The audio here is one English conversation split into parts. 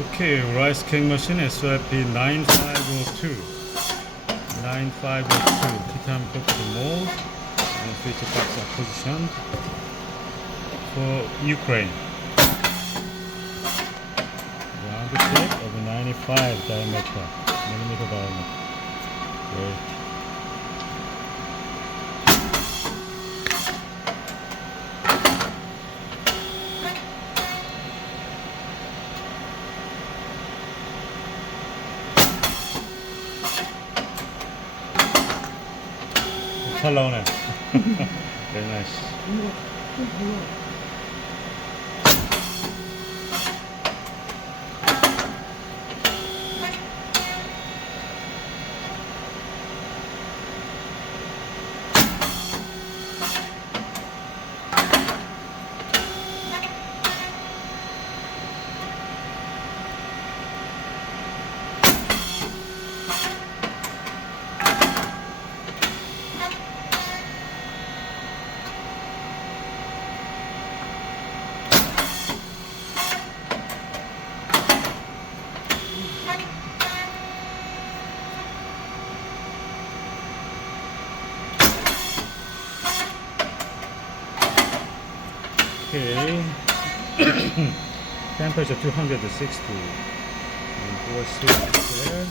Okay, rice cake machine SYP9502. 9502 Titanium Coated Moulds and feature parts are positioned for Ukraine. Round shape of 95 millimeter diameter. Great. 잘 나오네. Very nice. Okay. Temperature 260 and force there,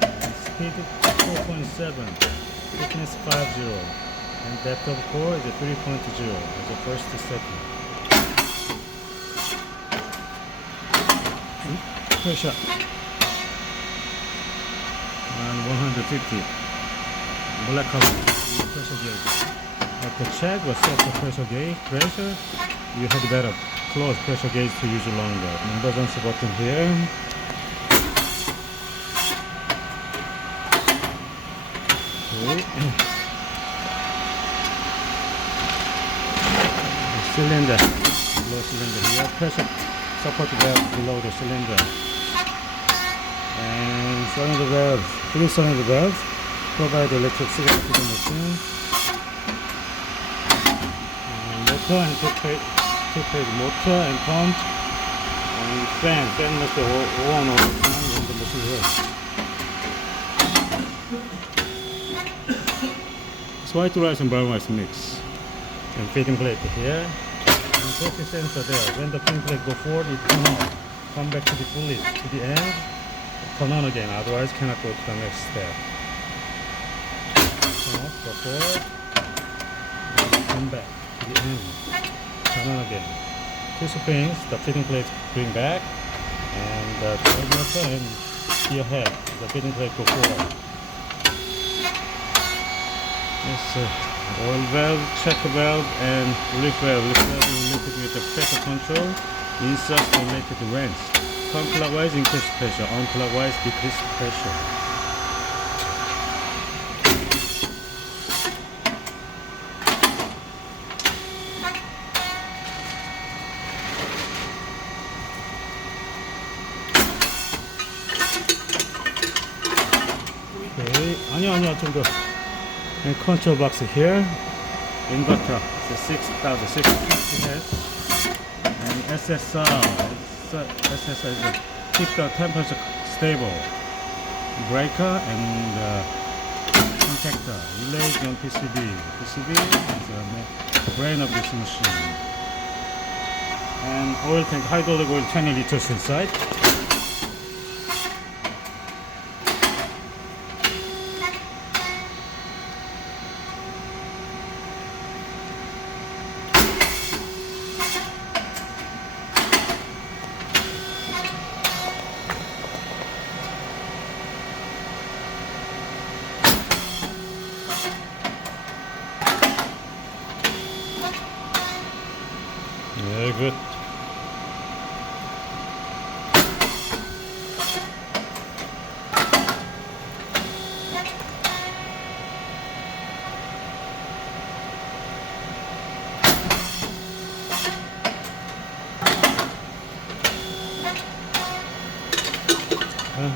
and speed 4.7, thickness 50, and depth of core is 3.0 as a first setting. Pressure and 150. Black color pressure gauge. After check or set the pressure gauge pressure, you had better close pressure gauge to use longer. Emergency button here. Okay. Cylinder, low cylinder here. Pressure support valve below the cylinder. And cylinder valves, 3 cylinder valves provide electric signal to the machine. Motor and two-phase motor and pump and fan must be on all the time when the machine works. It's white rice and brown rice mix and feeding plate here and safety sensor there. When the feeding plate go forward, it turn on, come back to the fully to the end, turn on again, otherwise cannot go to the next step. Turn off, go forward, and come back to the end, turn on again. 2 springs, the feeding plate bring back, and the third motor and gear head, the feeding plate go forward. Yes, oil valve, check valve, and leaf valve. Leaf valve is related with the pressure control. Insert related to wrench. Counterclockwise increase pressure, unclockwise decrease pressure. Okay, 아니야 좀 더. And control box here, inverter, it's a 6,650 head, and SSR is a keep the temperature stable, breaker and contactor, relays and PCB is the brain of this machine, and oil tank, hydraulic oil 20 liters inside. Very good.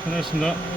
끝났습니다.